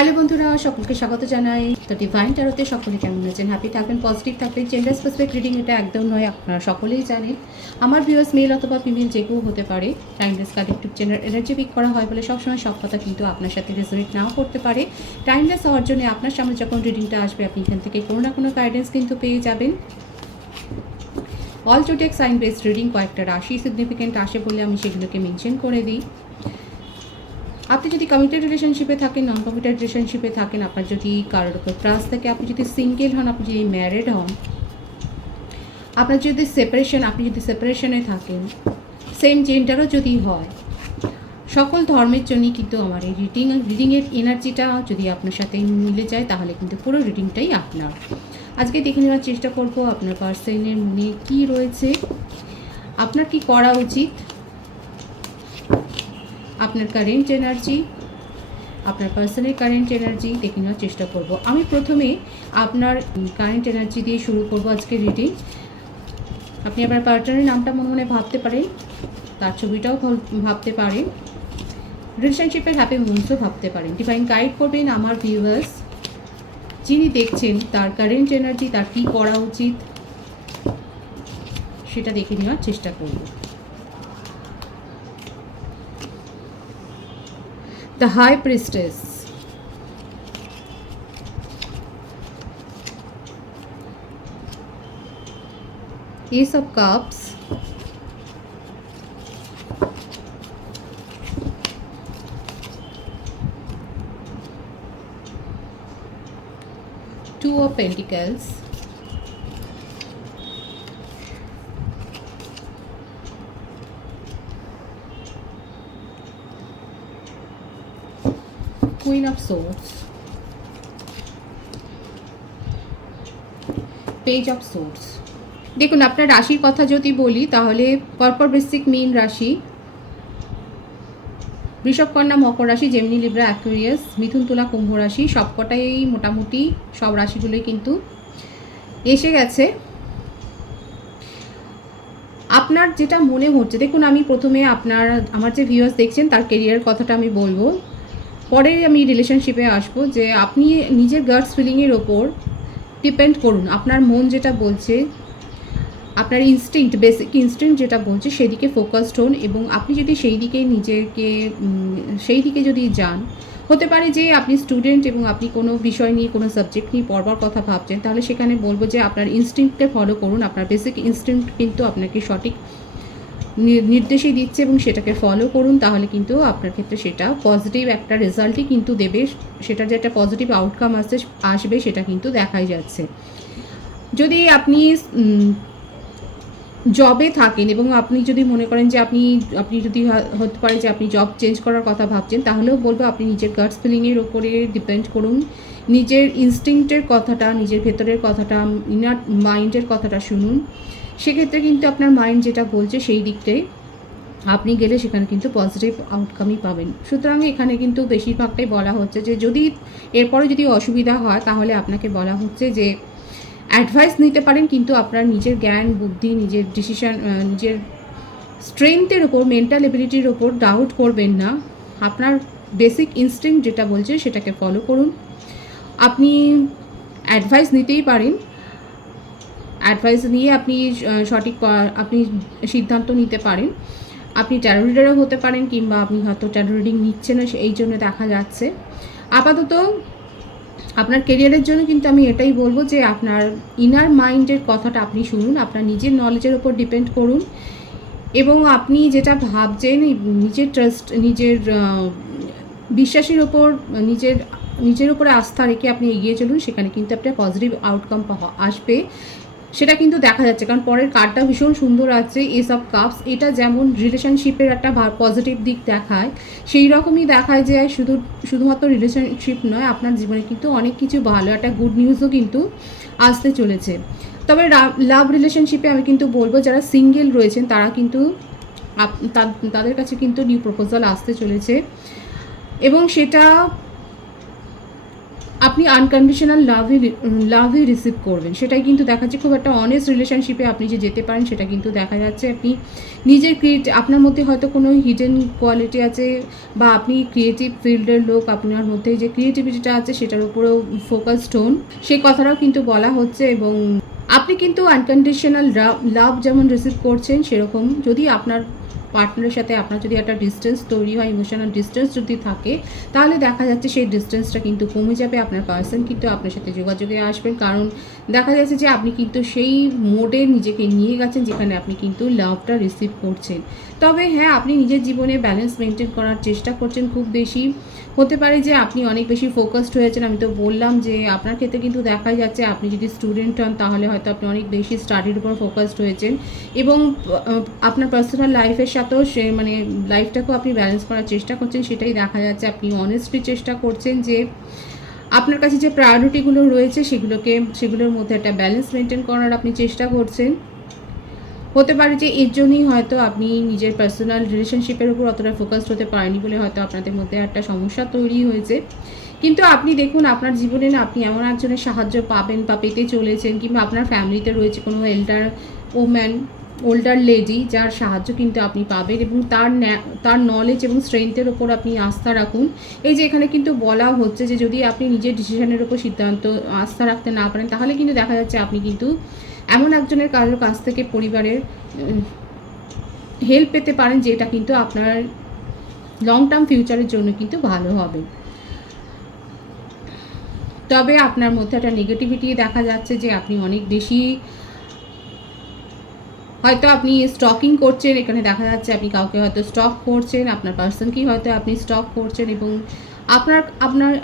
Hello বন্ধুরা, সকলকে স্বাগত জানাই। তো ডিভাইন ট্যারোতে সকলে কেমন আছেন? হ্যাপি থাকবেন, পজিটিভ থাকবেন। জেন্ডার স্পেসিফিক রিডিং এটা একদম নয়, আপনারা সকলেই জানেন। আমার ভিউয়ার্স মেল অথবা ফিমেল যে কেউ হতে পারে। Timeless collective gender energy pick করা হয় বলে সবসময় সব কথা কিন্তু আপনার সাথে রেজোনেট নাও করতে পারে। টাইমলেস হওয়ার জন্য আপনার সামনে যখন রিডিংটা আসবে আপনি এখান থেকে কোনো না কোনো গাইডেন্স কিন্তু পেয়ে যাবেন। All zodiac sign based reading, কয়েকটা রাশি সিগনিফিকেন্ট আসে বলে আমি সেগুলোকে মেনশন করে দিই। আপনি যদি কমিটেড রিলেশনশিপে থাকেন, নন কমিটেড রিলেশনশিপে থাকেন, আপনার যদি কারোর উপর ট্রাস্ট থাকে, আপনি যদি সিঙ্গেল হন, আপনি যদি ম্যারিড হন, আপনার যদি আপনি যদি সেপারেশনে থাকেন, সেম জেন্ডারও যদি হয়, সকল ধর্মের জন্যই কিন্তু আমার এই রিডিংয়ের এনার্জিটা যদি আপনার সাথে মিলে যায় তাহলে কিন্তু পুরো রিডিংটাই আপনার। আজকে দেখে নেওয়ার চেষ্টা করব আপনার পার্সনের মনে কী রয়েছে, আপনার কি করা উচিত, আপনার কারেন্ট এনার্জি, আপনার পার্সনের কারেন্ট এনার্জি দেখে নেওয়ার চেষ্টা করব। আমি প্রথমে আপনার কারেন্ট এনার্জি দিয়ে শুরু করব আজকে রিডিং। আপনি আপনার পার্টনারের নামটা মনে মনে ভাবতে পারেন, তার ছবিটাও ভাবতে পারেন, রিলেশনশিপের হ্যাপি মুমেন্টসও ভাবতে পারেন। ডিভাইন গাইড করবেন আমার ভিউয়ার্স যিনি দেখছেন, তার কারেন্ট এনার্জি, তার কী করা উচিত সেটা দেখে নেওয়ার চেষ্টা করব। The High Priestess, Ace of Cups, Two of Pentacles, Queen of Swords, Page of Swords। দেখুন, আপনার রাশির কথা যদি বলি তাহলে পরপর বৃশ্চিক, মীন রাশি, বৃষভ, কন্যা, মকর রাশি, জেমিনি, লিব্রা, অ্যাকুয়ারিয়াস, মিথুন, তুলা, কুম্ভ রাশি, সবকটাই মোটামুটি সব রাশিগুলোই কিন্তু এসে গেছে। আপনার যেটা মনে হচ্ছে, দেখুন আমি প্রথমে আমার যে ভিউয়ার্স দেখছেন তার কেরিয়ার কথাটা আমি বলবো, পরে আমি রিলেশনশিপে আসবো। যে আপনি নিজের গাটস ফিলিংয়ের ওপর ডিপেন্ড করুন, আপনার মন যেটা বলছে, আপনার বেসিক ইনস্টিংক্ট যেটা বলছে সেদিকে ফোকাসড হন, এবং আপনি যদি সেই দিকে যদি যান, হতে পারে যে আপনি স্টুডেন্ট এবং আপনি কোনো বিষয় নিয়ে, কোনো সাবজেক্ট নিয়ে পড়বার কথা ভাবছেন, তাহলে সেখানে বলবো যে আপনার ইনস্টিংক্টকে ফলো করুন। আপনার বেসিক ইনস্টিংক্ট কিন্তু আপনাকে সঠিক নির্দেশই দিচ্ছে এবং সেটাকে ফলো করুন, তাহলে কিন্তু আপনার ক্ষেত্রে সেটা পজিটিভ একটা রেজাল্টই কিন্তু দেবে। সেটার যে একটা পজিটিভ আউটকাম আসবে সেটা কিন্তু দেখাই যাচ্ছে। যদি আপনি জবে থাকেন এবং আপনি যদি মনে করেন যে আপনি যদি হতে পারে যে আপনি জব চেঞ্জ করার কথা ভাবছেন, তাহলেও বলবো আপনি নিজের গাটস ফিলিংয়ের ওপরে ডিপেন্ড করুন, নিজের ইনস্টিংক্টের কথাটা, নিজের ভেতরের কথাটা, ইনার মাইন্ডের কথাটা শুনুন। সেক্ষেত্রে কিন্তু আপনার মাইন্ড যেটা বলছে সেই দিকটাই আপনি গেলে সেখানে কিন্তু পজিটিভ আউটকামই পাবেন। সুতরাং এখানে কিন্তু বেশিরভাগটাই বলা হচ্ছে যে যদি এরপরে যদি অসুবিধা হয় তাহলে আপনাকে বলা হচ্ছে যে অ্যাডভাইস নিতে পারেন, কিন্তু আপনার নিজের জ্ঞান বুদ্ধি, নিজের ডিসিশন, নিজের স্ট্রেংথের ওপর, মেন্টাল এবিলিটির ওপর ডাউট করবেন না। আপনার বেসিক ইনস্টিংক্ট যেটা বলছে সেটাকে ফলো করুন। আপনি অ্যাডভাইস নিতেই পারেন, অ্যাডভাইস নিয়ে আপনি আপনি সিদ্ধান্ত নিতে পারেন। আপনি ট্যারো রিডারও হতে পারেন, কিংবা আপনি হয়তো ট্যারো রিডিং নিচ্ছেন না, এই জন্য দেখা যাচ্ছে। আপাতত আপনার কেরিয়ারের জন্য কিন্তু আমি এটাই বলবো যে আপনার ইনার মাইন্ডের কথাটা আপনি শুনুন, আপনার নিজের নলেজের ওপর ডিপেন্ড করুন, এবং আপনি যেটা ভাবছেন নিজের বিশ্বাসের ওপর, নিজের উপরে আস্থা রেখে আপনি এগিয়ে চলুন, সেখানে কিন্তু একটা পজিটিভ আউটকাম আসবে, সেটা কিন্তু দেখা যাচ্ছে। কারণ পরের কার্ডটা ভীষণ সুন্দর আছে, এস অফ কাপস। এটা যেমন রিলেশনশিপের একটা পজিটিভ দিক দেখায়, সেই রকমই দেখায় যে শুধুমাত্র রিলেশনশিপ নয়, আপনার জীবনে কিন্তু অনেক কিছু ভালো একটা গুড নিউজও কিন্তু আসতে চলেছে। তবে লাভ রিলেশনশিপে আমি কিন্তু বলবো যারা সিঙ্গেল রয়েছেন তারা কিন্তু তাদের কাছে কিন্তু নিউ প্রপোজাল আসতে চলেছে, এবং সেটা আপনি আনকন্ডিশনাল লাভই রিসিভ করবেন, সেটাই কিন্তু দেখা যাচ্ছে। খুব একটা অনেস্ট রিলেশনশিপে আপনি যে যেতে পারেন সেটা কিন্তু দেখা যাচ্ছে। আপনি নিজের আপনার মধ্যে হয়তো কোনো হিডেন কোয়ালিটি আছে, বা আপনি ক্রিয়েটিভ ফিল্ডের লোক, আপনার মধ্যে যে ক্রিয়েটিভিটিটা আছে সেটার উপরেও ফোকাসড হন, সেই কথাটাও কিন্তু বলা হচ্ছে। এবং আপনি কিন্তু আনকন্ডিশনাল লাভ যেমন রিসিভ করছেন, সেরকম যদি আপনার পার্টনারের সাথে আপনার যদি একটা ডিস্টেন্স তৈরি হয়, ইমোশনাল ডিস্টেন্স যদি থাকে, তাহলে দেখা যাচ্ছে সেই ডিস্টেন্সটা কিন্তু কমে যাবে। আপনার পার্সন কিন্তু আপনার সাথে যোগাযোগে আসবেন, কারণ দেখা যাচ্ছে যে আপনি কিন্তু সেই মোডে নিজেকে নিয়ে গেছেন যেখানে আপনি কিন্তু লাভটা রিসিভ করছেন। তবে হ্যাঁ, আপনি নিজের জীবনে ব্যালেন্স মেনটেন করার চেষ্টা করছেন খুব বেশি। হতে পারে যে আপনি অনেক বেশি ফোকাসড হয়েছেন। আমি তো বললাম যে আপনার ক্ষেত্রে কিন্তু দেখা যাচ্ছে আপনি যদি স্টুডেন্ট হন তাহলে হয়তো আপনি অনেক বেশি স্টাডির উপর ফোকাসড হয়েছেন, এবং আপনার পার্সোনাল লাইফের সাথেও মানে লাইফটাকেও আপনি ব্যালেন্স করার চেষ্টা করছেন। সেটাই দেখা যাচ্ছে। আপনি অনেস্টলি চেষ্টা করছেন যে আপনার কাছে যে প্রায়োরিটিগুলো রয়েছে সেগুলোর মধ্যে একটা ব্যালেন্স মেনটেন করার আপনি চেষ্টা করছেন। হতে পারে যে এর জন্যই হয়তো আপনি নিজের পার্সোনাল রিলেশনশিপের উপর অতটা ফোকাসড হতে পারেনি বলে হয়তো আপনাদের মধ্যে একটা সমস্যা তৈরি হয়েছে। কিন্তু আপনি দেখুন, আপনার জীবনে না আপনি এমন একজনের সাহায্য পাবেন বা পেতে চলেছেন, কিংবা আপনার ফ্যামিলিতে রয়েছে কোনো ওল্ডার লেডি যার সাহায্য কিন্তু আপনি পাবেন, এবং তার নলেজ এবং স্ট্রেংথের ওপর আপনি আস্থা রাখুন। এই যে এখানে কিন্তু বলা হচ্ছে যে যদি আপনি নিজের ডিসিশনের ওপর আস্থা রাখতে না পারেন, তাহলে কিন্তু দেখা যাচ্ছে আপনি কিন্তু এমন একজনের কারোর কাছ থেকে পরিবারের হেল্প পেতে পারেন, যেটা কিন্তু আপনার লং টার্ম ফিউচারের জন্য কিন্তু ভালো হবে। তবে আপনার মধ্যে একটা নেগেটিভিটি দেখা যাচ্ছে যে আপনি অনেক বেশি হয়তো আপনি স্টকিং করছেন। এখানে দেখা যাচ্ছে আপনি কাউকে হয়তো স্টক করছেন, আপনার পার্সনকেই হয়তো আপনি স্টক করছেন, এবং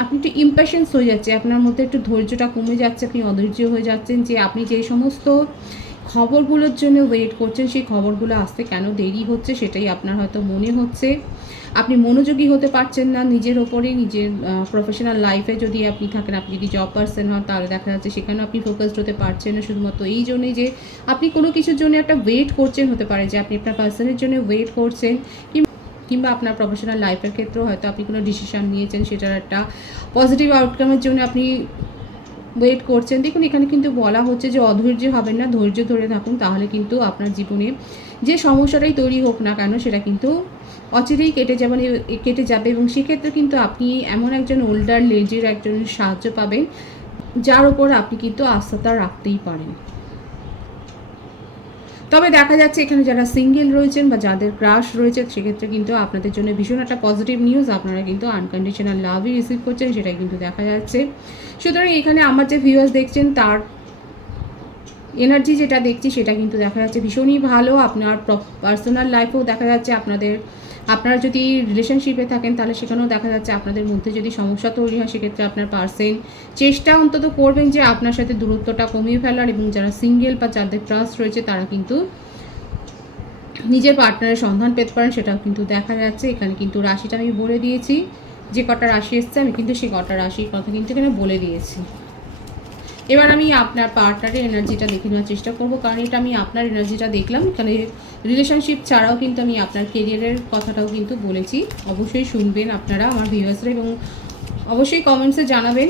আপনি একটু ইম্পেশেন্স হয়ে যাচ্ছে, আপনার মধ্যে একটু ধৈর্যটা কমে যাচ্ছে, আপনি অধৈর্য হয়ে যাচ্ছেন যে আপনি যে সমস্ত খবরগুলোর জন্য ওয়েট করছেন সেই খবরগুলো আসতে কেন দেরি হচ্ছে সেটাই আপনার হয়তো মনে হচ্ছে। আপনি মনোযোগী হতে পারছেন না নিজের ওপরে, নিজের প্রফেশনাল লাইফে যদি আপনি থাকেন, আপনি যদি জব পার্সন হন তাহলে দেখা যাচ্ছে সেখানেও আপনি ফোকাসড হতে পারছেন না, শুধুমাত্র এই জন্যই যে আপনি কোনো কিছুর জন্য একটা ওয়েট করছেন। হতে পারে যে আপনি আপনার পার্সনের জন্য ওয়েট করছেন, কিংবা আপনার প্রফেশনাল লাইফের ক্ষেত্রেও হয়তো আপনি কোনো ডিসিশন নিয়েছেন, সেটার একটা পজিটিভ আউটকামের জন্য আপনি ওয়েট করছেন। দেখুন, এখানে কিন্তু বলা হচ্ছে যে অধৈর্য হবেন না, ধৈর্য ধরে থাকুন, তাহলে কিন্তু আপনার জীবনে যে সমস্যাটাই তৈরি হোক না কেন সেটা কিন্তু অচিরেই কেটে যাবে, এবং সেক্ষেত্রে কিন্তু আপনি এমন একজন ওল্ডার লেডির একজনের সাহায্য পাবেন যার উপর আপনি কিন্তু আস্থাটা রাখতেই পারেন। তবে দেখা যাচ্ছে এখানে যারা সিঙ্গেল রয়েছেন বা যাদের ক্রাশ রয়েছে, সেক্ষেত্রে কিন্তু আপনাদের জন্য ভীষণ একটা পজিটিভ নিউজ। আপনারা কিন্তু আনকন্ডিশনাল লাভই রিসিভ করছেন, সেটাই কিন্তু দেখা যাচ্ছে। সুতরাং এখানে আমার যে ভিউয়ার্স দেখছেন তার এনার্জি যেটা দেখছি সেটা কিন্তু দেখা যাচ্ছে ভীষণই ভালো। আপনার পার্সোনাল লাইফেও দেখা যাচ্ছে আপনারা যদি রিলেশনশিপে থাকেন তাহলে সেখানেও দেখা যাচ্ছে আপনাদের মধ্যে যদি সমস্যা তৈরি হয়, সেক্ষেত্রে আপনার পার্সন চেষ্টা অন্তত করবেন যে আপনার সাথে দূরত্বটা কমিয়ে ফেলার, এবং যারা সিঙ্গেল বা যাদের ট্রাস্ট রয়েছে তারা কিন্তু নিজের পার্টনারের সন্ধান পেতে পারেন, সেটাও কিন্তু দেখা যাচ্ছে। এখানে কিন্তু রাশিটা আমি বলে দিয়েছি, যে কটা রাশি এসছে আমি কিন্তু সেই কটা রাশির কথা কিন্তু এখানে বলে দিয়েছি। এবার আমি আপনার পার্টনারের এনার্জিটা দেখে নেওয়ার চেষ্টা করবো, কারণ এটা আমি আপনার এনার্জিটা দেখলাম। এখানে রিলেশনশিপ ছাড়াও কিন্তু আমি আপনার কেরিয়ারের কথাটাও কিন্তু বলেছি। অবশ্যই শুনবেন আপনারা আমার ভিউয়ার্সরা, এবং অবশ্যই কমেন্টসে জানাবেন।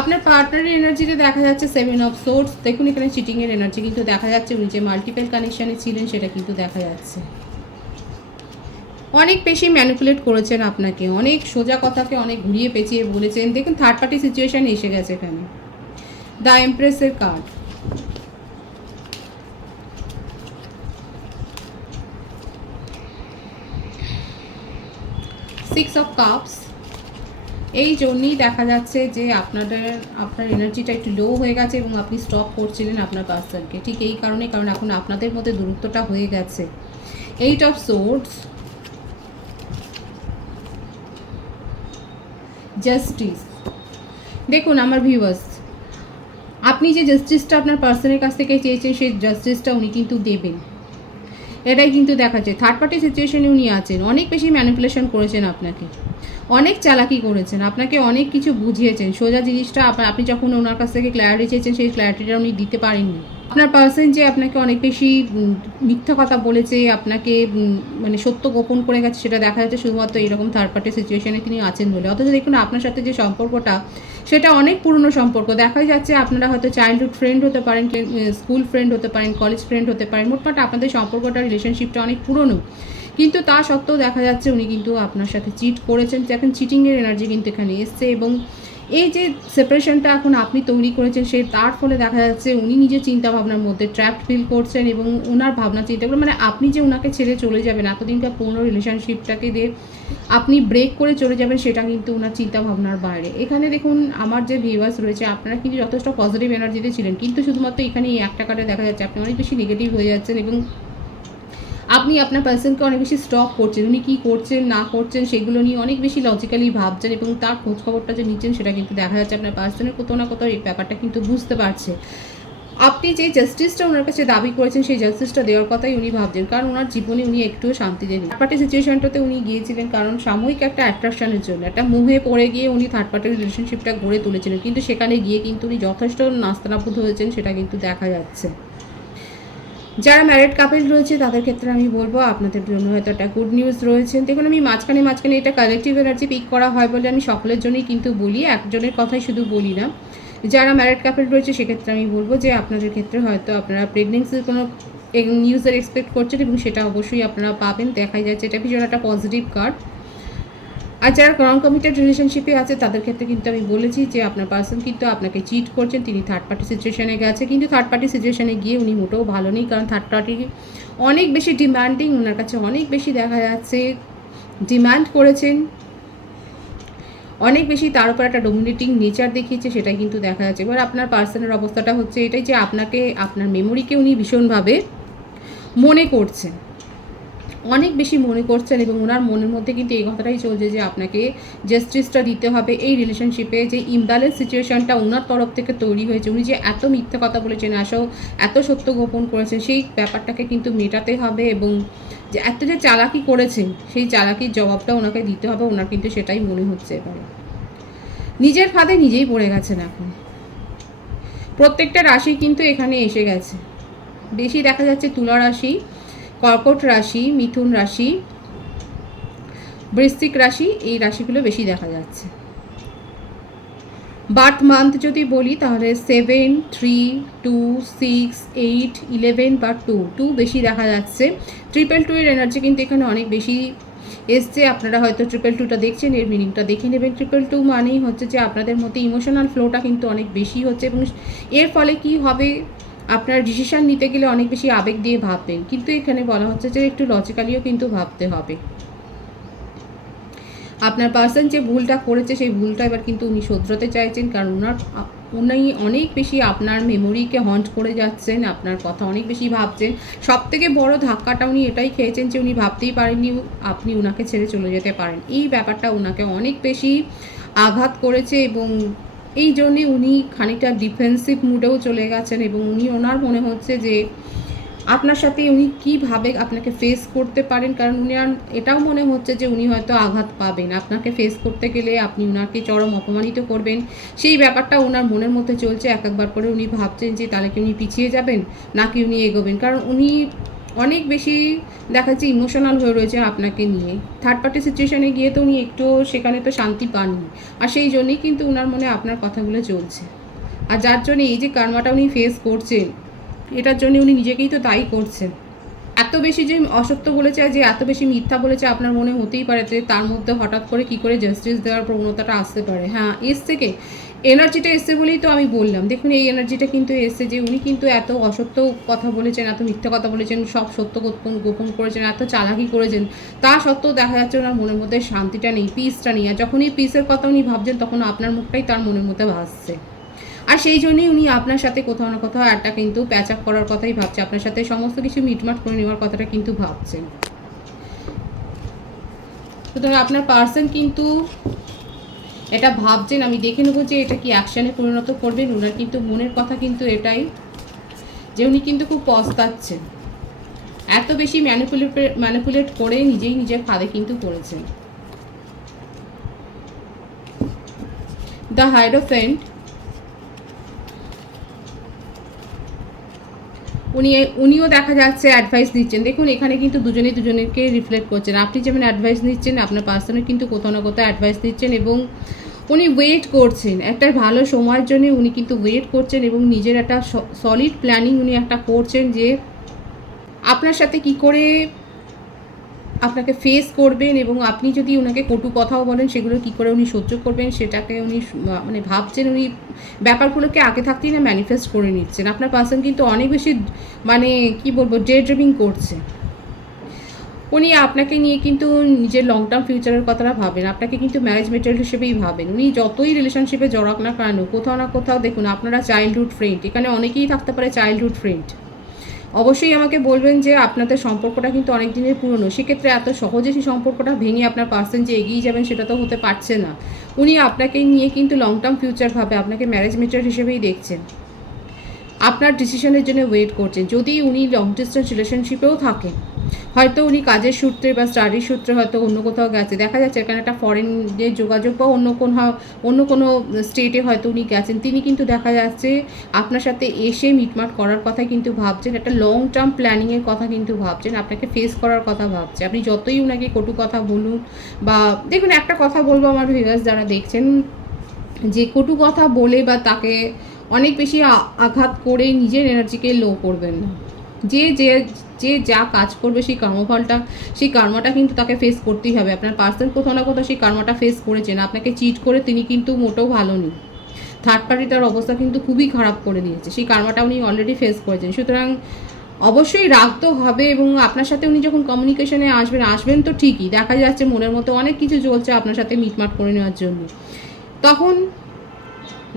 আপনার পার্টনারের এনার্জিতে দেখা যাচ্ছে 7 অফ সোর্স। দেখুন, এখানে চিটিংয়ের এনার্জি কিন্তু দেখা যাচ্ছে। উনি যে মাল্টিপল কানেকশানে ছিলেন সেটা কিন্তু দেখা যাচ্ছে। অনেক বেশি ম্যানিপুলেট করেছেন আপনাকে, অনেক সোজা কথাকে অনেক ঘুরিয়ে পেঁচিয়ে বলেছেন। দেখুন, থার্ড পার্টি সিচুয়েশান এসে গেছে এখানে। দ্য এমপ্রেসের কার্ড, সিক্স অফ কাপস। এই জন্যই দেখা যাচ্ছে যে আপনার এনার্জিটা একটু লো হয়ে গেছে, এবং আপনি স্টপ করছিলেন আপনার পার্সনকে, ঠিক এই কারণে, কারণ এখন আপনাদের মধ্যে দূরত্বটা হয়ে গেছে। 8 অফ সোর্ডস, জাস্টিস। দেখুন আমার ভিউয়ার্স, আপনি যে জাস্টিসটা আপনার পার্সনের কাছ থেকে চেয়েছেন সেই জাস্টিসটা উনি কিন্তু দেবেন, এটাই কিন্তু দেখাচ্ছে। থার্ড পার্টি সিচুয়েশনে উনি আছেন, অনেক বেশি ম্যানিপুলেশন করেছেন আপনাকে, অনেক চালাকি করেছেন, আপনাকে অনেক কিছু বুঝিয়েছেন। সোজা জিনিসটা আপনি যখন ওনার কাছ থেকে ক্ল্যারিটি চেয়েছেন সেই ক্ল্যারিটিটা উনি দিতে পারেননি। আপনার পার্সন যে আপনাকে অনেক বেশি মিথ্যা কথা বলেছে, আপনাকে মানে সত্য গোপন করে গেছে, সেটা দেখা যাচ্ছে শুধুমাত্র এরকম থার্ড পার্টি সিচুয়েশনে তিনি আছেন বলে। অথচ দেখুন আপনার সাথে যে সম্পর্কটা, সেটা অনেক পুরনো সম্পর্ক। দেখাই যাচ্ছে আপনারা হয়তো চাইল্ডহুড ফ্রেন্ড হতে পারেন, স্কুল ফ্রেন্ড হতে পারেন, কলেজ ফ্রেন্ড হতে পারেন। মোটমাট আপনাদের সম্পর্কটা, রিলেশনশিপটা অনেক পুরনো। কিন্তু তা সত্ত্বেও দেখা যাচ্ছে উনি কিন্তু আপনার সাথে চিট করেছেন। এখন চিটিংয়ের এনার্জি কিন্তু এখানে এসছে, এবং এই যে সেপারেশনটা এখন আপনি তৈরি করেছেন, সে তার ফলে দেখা যাচ্ছে উনি নিজের চিন্তাভাবনার মধ্যে ট্র্যাপড ফিল করছেন, এবং ওনার ভাবনা চিন্তাগুলো মানে আপনি যে ওনাকে ছেড়ে চলে যাবেন, এতদিনকার পুরনো রিলেশনশিপটাকে দিয়ে আপনি ব্রেক করে চলে যাবেন, সেটা কিন্তু ওনার চিন্তাভাবনার বাইরে। এখানে দেখুন আমার যে ভিউয়ার্স রয়েছে, আপনারা কিন্তু যথেষ্ট পজিটিভ এনার্জিতে ছিলেন, কিন্তু শুধুমাত্র এখানে এই একটা কার্ডে দেখা যাচ্ছে আপনি অনেক বেশি নেগেটিভ হয়ে যাচ্ছেন, এবং আপনি আপনার পার্সনকে অনেক বেশি স্টক করছেন। উনি কী করছেন না করছেন সেগুলো নিয়ে অনেক বেশি লজিক্যালি ভাবছেন, এবং তার খোঁজখবরটা যে নিচ্ছেন সেটা কিন্তু দেখা যাচ্ছে আপনার পার্সনের কোথাও না কোথাও এই ব্যাপারটা কিন্তু বুঝতে পারছে। আপনি যে জাস্টিসটা ওনার কাছে দাবি করেছেন, সেই জাস্টিসটা দেওয়ার কথাই উনি ভাবছেন, কারণ ওনার জীবনে উনি একটুও শান্তি দেননি। থার্ড পার্টি সিচুয়েশনটাতে উনি গিয়েছিলেন কারণ সাময়িক একটা অ্যাট্রাকশনের জন্য, একটা মোহে পড়ে গিয়ে উনি থার্ড পার্টি রিলেশনশিপটা গড়ে তুলেছিলেন, কিন্তু সেখানে গিয়ে কিন্তু উনি যথেষ্ট নাস্তানাবুদ হয়েছেন, সেটা কিন্তু দেখা যাচ্ছে। যারা ম্যারিড কাপল রয়েছে তাদের ক্ষেত্রে আমি বলবো আপনাদের জন্য হয়তো একটা গুড নিউজ রয়েছে। দেখুন আমি মাঝখানে এটা কালেকটিভ এনার্জি পিক করা হয় বলে আমি সকলের জন্যই কিন্তু বলি, একজনের কথাই শুধু বলি না। যারা ম্যারিড কাপল রয়েছে সেক্ষেত্রে আমি বলবো যে আপনাদের ক্ষেত্রে হয়তো আপনারা প্রেগনেন্সির কোনো নিউজের এক্সপেক্ট করছেন, এবং সেটা অবশ্যই আপনারা পাবেন। দেখাই যাচ্ছে এটা ভীষণ একটা পজিটিভ কার্ড। আর যারা নন কমিটেড রিলেশনশিপে আছে তাদের ক্ষেত্রে কিন্তু আমি বলেছি যে আপনার পার্সন কিন্তু আপনাকে চিট করছেন, তিনি থার্ড পার্টি সিচুয়েশনে গেছে, কিন্তু থার্ড পার্টি সিচুয়েশনে গিয়ে উনি মোটেও ভালো নেই, কারণ থার্ড পার্টি অনেক বেশি ডিম্যান্ডিং, ওনার কাছে অনেক বেশি দেখা যাচ্ছে ডিম্যান্ড করেছেন, অনেক বেশি তার উপর একটা ডমিনেটিং নেচার দেখিয়েছে, সেটাই কিন্তু দেখা যাচ্ছে। এবার আপনার পার্সনের অবস্থাটা হচ্ছে এটাই যে আপনাকে, আপনার মেমোরিকে উনি ভীষণভাবে মনে করছেন, অনেক বেশি মনে করছেন, এবং ওনার মনের মধ্যে কিন্তু এই কথাটাই চলছে যে আপনাকে জাস্টিসটা দিতে হবে। এই রিলেশনশিপে যে ইমব্যালেন্স সিচুয়েশনটা ওনার তরফ থেকে তৈরি হয়েছে, উনি যে এত মিথ্যা কথা বলেছেন, এত সত্য গোপন করেছেন, সেই ব্যাপারটাকে কিন্তু মেটাতে হবে, এবং যে এত যে চালাকি করেছেন সেই চালাকির জবাবটা ওনাকে দিতে হবে। ওনার কিন্তু সেটাই মনে হচ্ছে এবারে নিজের ফাঁদে নিজেই পড়ে গেছেন। এখন প্রত্যেকটা রাশি কিন্তু এখানে এসে গেছে। বেশি দেখা যাচ্ছে তুলা রাশি, কর্কট রাশি, মিথুন রাশি, বৃশ্চিক রাশি, এই রাশিগুলো বেশি দেখা যাচ্ছে। বার্থ মান্থ যদি বলি তাহলে 7, 3, 2, 6, 8, 11 বা 2 বেশি দেখা যাচ্ছে। 222 এর এনার্জি কিন্তু এখানে অনেক বেশি এসছে। আপনারা হয়তো 222টা দেখছেন, এর মিনিংটা দেখে নেবেন। 222 মানেই হচ্ছে যে আপনাদের মধ্যে ইমোশনাল ফ্লোটা কিন্তু অনেক বেশি হচ্ছে, এবং এর ফলে কি হবে, আপনার ডিসিশান নিতে গেলে অনেক বেশি আবেগ দিয়ে ভাববেন, কিন্তু এখানে বলা হচ্ছে যে একটু লজিক্যালিও কিন্তু ভাবতে হবে। আপনার পার্সন যে ভুলটা করেছে সেই ভুলটা এবার কিন্তু উনি শোধরাতে চাইছেন, কারণ উনি অনেক বেশি আপনার মেমোরিকে হন্ট করে যাচ্ছেন, আপনার কথা অনেক বেশি ভাবছেন। সবথেকে বড় ধাক্কাটা উনি এটাই খেয়েছেন যে উনি ভাবতেই পারেননি আপনি উনাকে ছেড়ে চলে যেতে পারেন। এই ব্যাপারটা উনাকে অনেক বেশি আঘাত করেছে, এবং এই জন্যে উনি খানিকটা ডিফেন্সিভ মুডেও চলে গেছেন, এবং ওনার মনে হচ্ছে যে আপনার সাথে উনি কীভাবে আপনাকে ফেস করতে পারেন, কারণ উনি আর এটাও মনে হচ্ছে যে উনি হয়তো আঘাত পাবেন, আপনাকে ফেস করতে গেলে আপনি উনাকে চরম অপমানিত করবেন, সেই ব্যাপারটা ওনার মনের মধ্যে চলছে। একবার করে উনি ভাবছেন যে তাহলে কি উনি পিছিয়ে যাবেন নাকি উনি এগোবেন, কারণ উনি অনেক বেশি দেখা যাচ্ছে ইমোশনাল হয়ে রয়েছে আপনাকে নিয়ে। থার্ড পার্টি সিচুয়েশানে গিয়ে তো উনি একটু সেখানে তো শান্তি পাননি, আর সেই জন্যই কিন্তু ওনার মনে আপনার কথাগুলো চলছে। আর যার জন্য এই যে কার্মাটা উনি ফেস করছেন, এটার জন্য উনি নিজেকেই তো দায়ী করছেন। এত বেশি যে অসত্য বলেছে, যে এত বেশি মিথ্যা বলেছে, আপনার মনে হতেই পারে যে তার মধ্যে হঠাৎ করে কি করে জাস্টিস দেওয়ার প্রবণতাটা আসতে পারে। হ্যাঁ, এসছে কে এনার্জিটা এসছে বলেই তো আমি বললাম। দেখুন এই এনার্জিটা কিন্তু এসছে যে উনি কিন্তু এত অসত্য কথা বলেছেন, এত মিথ্যা কথা বলেছেন, সব সত্য গোপন করেছেন, এত চালাকি করেছেন, তা সত্ত্বেও দেখা যাচ্ছে ওনার মনের মধ্যে শান্তিটা নেই, পিসটা নেই। আর যখন এই পিসের কথা উনি ভাবছেন তখন আপনার মুখটাই তার মনের মধ্যে ভাসছে, আর সেই জন্যই উনি আপনার সাথে কোথাও না কোথাও একটা কিন্তু প্যাচ আপ করার কথাই ভাবছে, আপনার সাথে সমস্ত কিছু মিটমাট করে নেওয়ার কথাটা কিন্তু ভাবছেন। সুতরাং আপনার পার্সন কিন্তু এটা ভাবছেন, আমি দেখে নেবো যে এটা কি অ্যাকশানে পরিণত করবেন। ওনার কিন্তু মনের কথা কিন্তু এটাই যে উনি কিন্তু খুব পস্তাচ্ছেন, এত বেশি ম্যানিপুলেট করে নিজেই নিজের ফাঁদে কিন্তু পড়েছেন। দ্য হাইরোফেন্ট, উনিও দেখা যাচ্ছে অ্যাডভাইস দিচ্ছেন। দেখুন এখানে কিন্তু দুজনেই দুজনকে রিফ্লেক্ট করছেন। আপনি যেমন অ্যাডভাইস নিচ্ছেন, আপনার পার্সনও কিন্তু কোথাও না কোথাও অ্যাডভাইস দিচ্ছেন এবং উনি ওয়েট করছেন। একটা ভালো সময়ের জন্য উনি কিন্তু ওয়েট করছেন এবং নিজের একটা সলিড প্ল্যানিং উনি একটা করছেন যে আপনার সাথে কি করে আপনাকে ফেস করবেন এবং আপনি যদি ওনাকে কটু কথাও বলেন সেগুলো কী করে উনি সহ্য করবেন সেটাকে উনি মানে ভাবছেন। উনি ব্যাপারগুলোকে আগে থাকতেই না ম্যানিফেস্ট করে নিচ্ছেন। আপনার পার্সন কিন্তু অনেক বেশি মানে কি বলবো ডে ড্রিমিং করছে। উনি আপনাকে নিয়ে কিন্তু নিজের লং টার্ম ফিউচারের কথাটা ভাবেন, আপনাকে কিন্তু ম্যারেজ মেটেরিয়াল হিসেবেই ভাবেন। উনি যতই রিলেশনশিপে জড়াক না কেন কোথাও না কোথাও দেখুন আপনারা চাইল্ডহুড ফ্রেন্ড, এখানে অনেকেই থাকতে পারে চাইল্ডহুড ফ্রেন্ড। অবশ্যই আমাকে বলবেন যে আপনাদের সম্পর্কটা কিন্তু অনেক দিনের পুরনো, সেক্ষেত্রে এত সহজে সেই সম্পর্কটা ভেঙে আপনার পার্সন যে এগিয়ে যাবেন সেটা তো হতে পারছে না। উনি আপনাকে নিয়ে কিন্তু লং টার্ম ফিউচার ভাবে আপনাকে ম্যারেজ মেটেরিয়াল হিসেবেই দেখছেন, আপনার ডিসিশনের জন্য ওয়েট করছেন। যদি উনি লং ডিস্টেন্স রিলেশনশিপেও থাকেন, হয়তো উনি কাজের সূত্রে বা স্টাডির সূত্রে হয়তো অন্য কোথাও গেছে, দেখা যাচ্ছে এখানে একটা ফরেনের যোগাযোগ বা অন্য কোনো স্টেটে হয়তো উনি গেছেন, তিনি কিন্তু দেখা যাচ্ছে আপনার সাথে এসে মিটমাট করার কথা কিন্তু ভাবছেন, একটা লং টার্ম প্ল্যানিংয়ের কথা কিন্তু ভাবছেন, আপনাকে ফেস করার কথা ভাবছে। আপনি যতই উনাকে কটু কথা বলুন বা দেখুন একটা কথা বলবো আমার ভিউয়ার্স যারা দেখছেন, যে কটু কথা বলে বা তাকে অনেক বেশি আঘাত করে নিজের এনার্জিকে লো করবেন না। যে যে যে যা কাজ করবে সেই কর্মটা কিন্তু তাকে ফেস করতেই হবে। আপনার পার্সন কোথাও না কোথাও সেই কর্মটা ফেস করেছেন। আপনাকে চিট করে তিনি কিন্তু মোটেও ভালো নেই, থার্ড পার্টি তার অবস্থা কিন্তু খুবই খারাপ করে দিয়েছে, সেই কর্মটা উনি অলরেডি ফেস করেছেন। সুতরাং অবশ্যই রাগ তো হবে এবং আপনার সাথে উনি যখন কমিউনিকেশনে আসবেন তো ঠিকই, দেখা যাচ্ছে মনের মতো অনেক কিছু চলছে আপনার সাথে মিটমাট করে নেওয়ার জন্য। তখন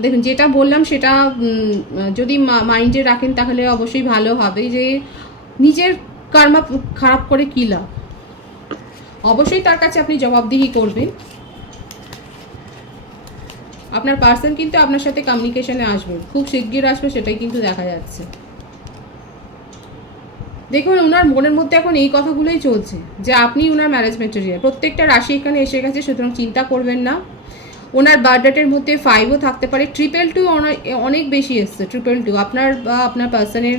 দেখুন যেটা বললাম সেটা যদি মাইন্ডে রাখেন তাহলে অবশ্যই ভালো হবে, যে নিজের কর্মা খারাপ করে কী লাভ। অবশ্যই তার কাছে আপনি জবাবদিহি করবেন। আপনার পার্সন কিন্তু আপনার সাথে কমিউনিকেশনে আসবে, খুব শিগগির আসবে, সেটাই কিন্তু দেখা যাচ্ছে। দেখুন ওনার মনের মধ্যে এখন এই কথাগুলোই চলছে যে আপনি ওনার ম্যারেজ মেটেরিয়াল। প্রত্যেকটা রাশি এখানে এসে গেছে, সুতরাং চিন্তা করবেন না। ওনার বার্থডেটের মধ্যে 5ও থাকতে পারে, 222 অনেক বেশি এসছে। 222 আপনার বা আপনার পার্সনের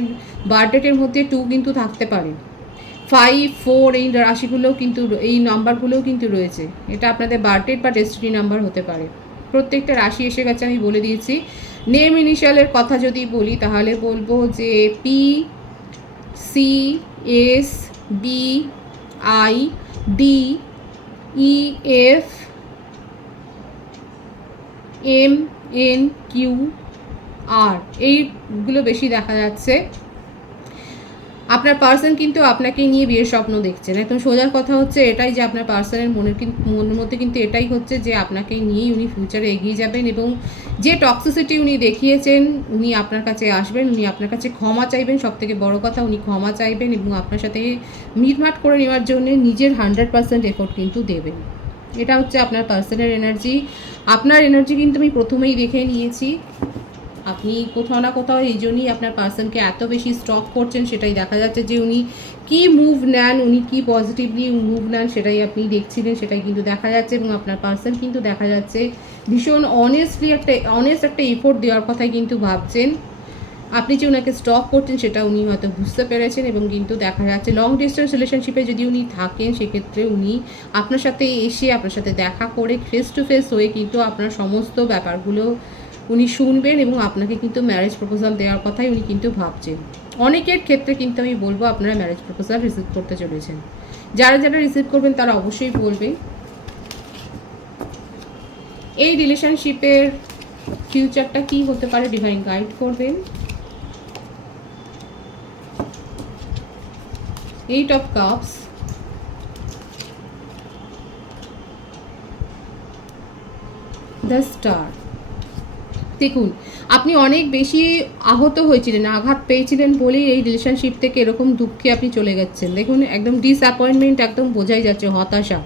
বার্থডেটের মধ্যে 2 কিন্তু থাকতে পারে, 5, 4 এই রাশিগুলোও কিন্তু, এই নাম্বারগুলোও কিন্তু রয়েছে। এটা আপনাদের বার্থডেট বা ডেস্টিনি নাম্বার হতে পারে। প্রত্যেকটা রাশি এসে গেছে, আমি বলে দিয়েছি। নেম ইনিশিয়ালের কথা যদি বলি তাহলে বলবো যে P, C, S, B, I, D, E, F, M, N, Q, আর এইগুলো বেশি দেখা যাচ্ছে। আপনার পার্সন কিন্তু আপনাকে নিয়ে বিয়ের স্বপ্ন দেখছেন। একদম সোজার কথা হচ্ছে এটাই যে আপনার পার্সনের মনের মধ্যে কিন্তু এটাই হচ্ছে যে আপনাকে নিয়েই উনি ফিউচারে এগিয়ে যাবেন এবং যে টক্সিসিটি উনি দেখিয়েছেন উনি আপনার কাছে আসবেন, উনি আপনার কাছে ক্ষমা চাইবেন। সবথেকে বড় কথা উনি ক্ষমা চাইবেন এবং আপনার সাথে মিটমাট করে নেওয়ার জন্য নিজের 100% এফোর্ট কিন্তু দেবেন। এটা হচ্ছে আপনার পার্সনের এনার্জি। আপনার এনার্জি কিন্তু আমি প্রথমেই দেখে নিয়েছি। আপনি কোথাও না কোথাও এই জন্যই আপনার পার্সনকে এত বেশি স্টক করছেন, সেটাই দেখা যাচ্ছে যে উনি কী মুভ নেন, উনি কী পজিটিভলি মুভ নেন সেটাই আপনি দেখছিলেন, সেটাই কিন্তু দেখা যাচ্ছে। এবং আপনার পার্সন কিন্তু দেখা যাচ্ছে ভীষণ অনেস্ট একটা এফোর্ট দেওয়ার কথাই কিন্তু ভাবছেন। আপনি যে ওনাকে স্টক করছেন সেটা উনি হয়তো বুঝতে পেরেছেন এবং কিন্তু দেখা যাচ্ছে লং ডিস্টেন্স রিলেশনশিপে যদি উনি থাকেন সেক্ষেত্রে উনি আপনার সাথে এসে আপনার সাথে দেখা করে ফেস টু ফেস হয়ে কিন্তু আপনার সমস্ত ব্যাপারগুলো উনি শুনবেন এবং আপনাকে কিন্তু ম্যারেজ প্রপোজাল দেওয়ার কথাই উনি কিন্তু ভাবছেন। অনেকের ক্ষেত্রে কিন্তু আমি বলবো আপনারা ম্যারেজ প্রপোজাল রিসিভ করতে চলেছেন। যারা যারা রিসিভ করবেন তারা অবশ্যই বলবেন। এই রিলেশনশিপের ফিউচারটা কি হতে পারে ডিভাইন গাইড করবেন। 8 of Cups, the Star। দেখুন আপনি অনেক বেশি আহত হয়েছিলেন, আঘাত পেয়েছিলেন বলেই এই রিলেশনশিপ থেকে এরকম দুঃখে আপনি চলে গেছেন। দেখুন একদম ডিসঅ্যাপয়েন্টমেন্ট একদম বোঝাই যাচ্ছে, হতাশা।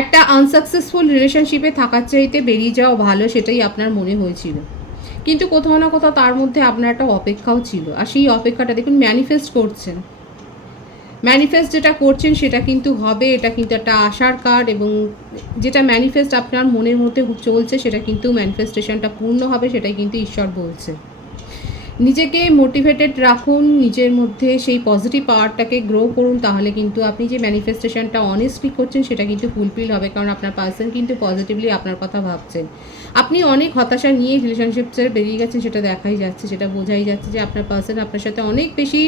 একটা আনসাকসেসফুল রিলেশনশিপে থাকার চাইতে বেরিয়ে যাওয়া ভালো, সেটাই আপনার মনে হয়েছিল। কিন্তু কোথাও না কোথাও তার মধ্যে আপনার একটা অপেক্ষাও ছিল, আর সেই অপেক্ষাটা দেখুন ম্যানিফেস্ট করছেন। ম্যানিফেস্ট যেটা করছেন সেটা কিন্তু হবে, এটা কিন্তু একটা আশার কার্ড এবং যেটা ম্যানিফেস্ট আপনার মনের মধ্যে চলছে সেটা কিন্তু ম্যানিফেস্টেশনটা পূর্ণ হবে, সেটাই কিন্তু ঈশ্বর বলছে। নিজেকে মোটিভেটেড রাখুন, নিজের মধ্যে সেই পজিটিভ পাওয়ারটাকে গ্রো করুন, তাহলে কিন্তু আপনি যে ম্যানিফেস্টেশনটা অনেস্টলি করছেন সেটা কিন্তু ফুলফিল হবে, কারণ আপনার পার্সন কিন্তু পজিটিভলি আপনার কথা ভাবছেন। আপনি অনেক হতাশা নিয়ে রিলেশনশিপসে বেরিয়ে গেছেন, সেটা দেখাই যাচ্ছে, সেটা বোঝাই যাচ্ছে যে আপনার পার্সন আপনার সাথে অনেক বেশি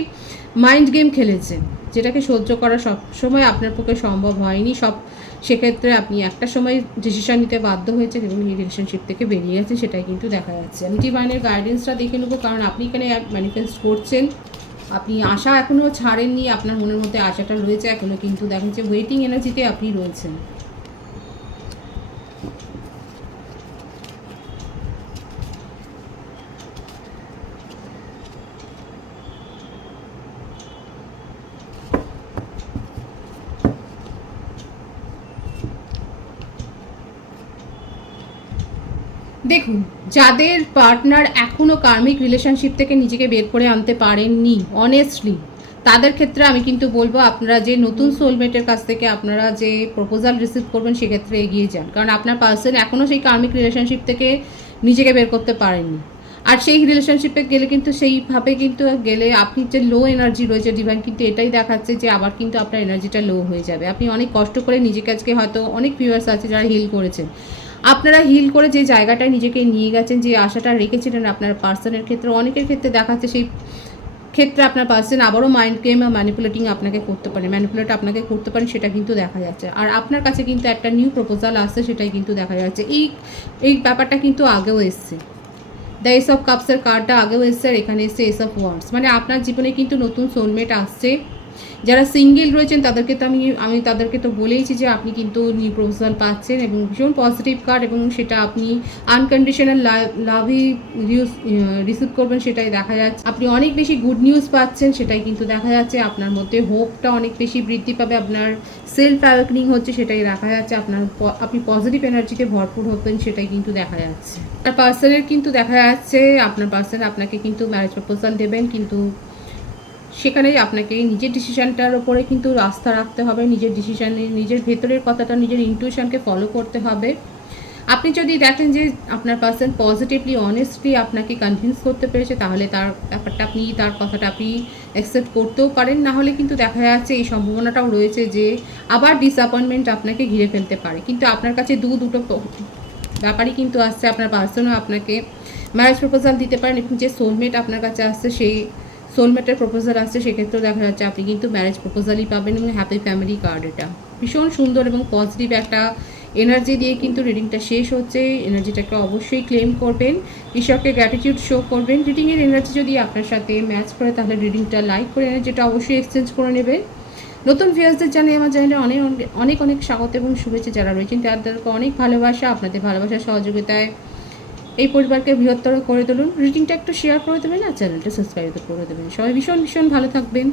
মাইন্ড গেম খেলেছে, যেটাকে সহ্য করা সবসময় আপনার পক্ষে সম্ভব হয়নি। সেক্ষেত্রে আপনি একটা সময় ডিসিশন নিতে বাধ্য হয়েছেন এবং এই রিলেশনশিপ থেকে বেরিয়ে গেছেন, সেটাই কিন্তু দেখা যাচ্ছে। আমি ডিভাইনের গাইডেন্সটা দেখে নেবো, কারণ আপনি এখানে ম্যানিফেস্ট করছেন, আপনি আশা এখনও ছাড়েননি, আপনার মনের মধ্যে আশাটা রয়েছে এখনও, কিন্তু দেখা যাচ্ছে ওয়েটিং এনার্জিতে আপনি রয়েছেন। দেখুন, যাদের পার্টনার এখনও কার্মিক রিলেশনশিপ থেকে নিজেকে বের করে আনতে পারেননি অনেস্টলি, তাদের ক্ষেত্রে আমি কিন্তু বলবো আপনারা যে নতুন সোলমেটের কাছ থেকে আপনারা যে প্রপোজাল রিসিভ করবেন সেক্ষেত্রে এগিয়ে যান, কারণ আপনার পার্সন এখনও সেই কার্মিক রিলেশনশিপ থেকে নিজেকে বের করতে পারেননি। আর সেই রিলেশনশিপে গেলে কিন্তু সেইভাবে কিন্তু গেলে আপনি যে লো এনার্জি রয়েছে, ডিভাইন কিন্তু এটাই দেখাচ্ছে যে আবার কিন্তু আপনার এনার্জিটা লো হয়ে যাবে। আপনি অনেক কষ্ট করে নিজেকে, আজকে হয়তো অনেক ভিউয়ার্স আছে যারা হিল করেছেন, আপনারা হিল করে যে জায়গাটায় নিজেকে নিয়ে গেছেন, যে আশাটা রেখেছিলেন আপনার পার্সনের ক্ষেত্রে, অনেকের ক্ষেত্রে দেখাচ্ছে সেই ক্ষেত্রে আপনার পার্সন আবারও মাইন্ড গেম বা ম্যানিপুলেটিং আপনাকে করতে পারে, ম্যানিপুলেট আপনাকে করতে পারেন, সেটা কিন্তু দেখা যাচ্ছে। আর আপনার কাছে কিন্তু একটা নিউ প্রপোজাল আসছে, সেটাই কিন্তু দেখা যাচ্ছে। এই ব্যাপারটা কিন্তু আগেও এসছে, দ্য এস অফ কাপসের কার্ডটা আগেও এসছে, আর এখানে এসছে এস অফ ওয়ান্ডস, মানে আপনার জীবনে কিন্তু নতুন সোলমেট আসছে। যারা সিঙ্গেল রয়েছেন তাদেরকে তো আমি তাদেরকে তো বলেইছি যে আপনি কিন্তু নিউ প্রপোজাল পাচ্ছেন এবং ভীষণ পজিটিভ কার্ড, এবং সেটা আপনি আনকন্ডিশনাল লাভই রিসিভ করবেন, সেটাই দেখা যাচ্ছে। আপনি অনেক বেশি গুড নিউজ পাচ্ছেন, সেটাই কিন্তু দেখা যাচ্ছে। আপনার মধ্যে হোপটা অনেক বেশি বৃদ্ধি পাবে, আপনার সেলফ অ্যাওয়েকনিং হচ্ছে, সেটাই দেখা যাচ্ছে। আপনি পজিটিভ এনার্জিতে ভরপুর হবেন, সেটাই কিন্তু দেখা যাচ্ছে। আপনার পার্সনের কিন্তু দেখা যাচ্ছে আপনার পার্সন আপনাকে কিন্তু ম্যারেজ প্রপোজাল দেবেন, কিন্তু সেখানে আপনাকে নিজের ডিসিশানটার ওপরে কিন্তু আস্থা রাখতে হবে, নিজের ডিসিশানে নিজের ভেতরের কথাটা, নিজের ইনটিউশনকে ফলো করতে হবে। আপনি যদি দেখেন যে আপনার পার্সন পজিটিভলি অনেস্টলি আপনাকে কনভিন্স করতে পেরেছে, তাহলে তার ব্যাপারটা আপনি, তার কথাটা আপনি অ্যাকসেপ্ট করতেও পারেন, না হলে কিন্তু দেখা যাচ্ছে এই সম্ভাবনাটাও রয়েছে যে আবার ডিসঅ্যাপয়েন্টমেন্ট আপনাকে ঘিরে ফেলতে পারে। কিন্তু আপনার কাছে দুটো ব্যাপারই কিন্তু আসছে, আপনার পার্সনও আপনাকে ম্যারেজ প্রপোজাল দিতে পারেন, এবং যে সোলমেট আপনার কাছে আসছে সেই সোলমেটের প্রপোজাল আসছে, সেক্ষেত্রেও দেখা যাচ্ছে আপনি কিন্তু ম্যারেজ প্রপোজালই পাবেন। এবং হ্যাপি ফ্যামিলি কার্ড, এটা ভীষণ সুন্দর এবং পজিটিভ একটা এনার্জি দিয়ে কিন্তু রিডিংটা শেষ হচ্ছে। এনার্জিটাকে অবশ্যই ক্লেম করবেন, ঈশ্বরকে গ্র্যাটিটিউড শো করবেন। রিডিংয়ের এনার্জি যদি আপনার সাথে ম্যাচ করে তাহলে রিডিংটা লাইক করে এনার্জিটা অবশ্যই এক্সচেঞ্জ করে নেবেন। নতুন ভিউয়ার্সদের জানিয়ে আমার চ্যানেলে অনেক অনেক অনেক স্বাগত এবং শুভেচ্ছা। যারা রয়েছেন তাদেরকে অনেক ভালোবাসা, আপনাদের ভালোবাসার সহযোগিতায় এই পরিবারকে বৃহত্তর করে তুলুন। রিডিংটা একটু শেয়ার করে দেবেন আর চ্যানেলটা সাবস্ক্রাইব করে দেবেন। সবাই ভীষণ ভীষণ ভালো থাকবেন।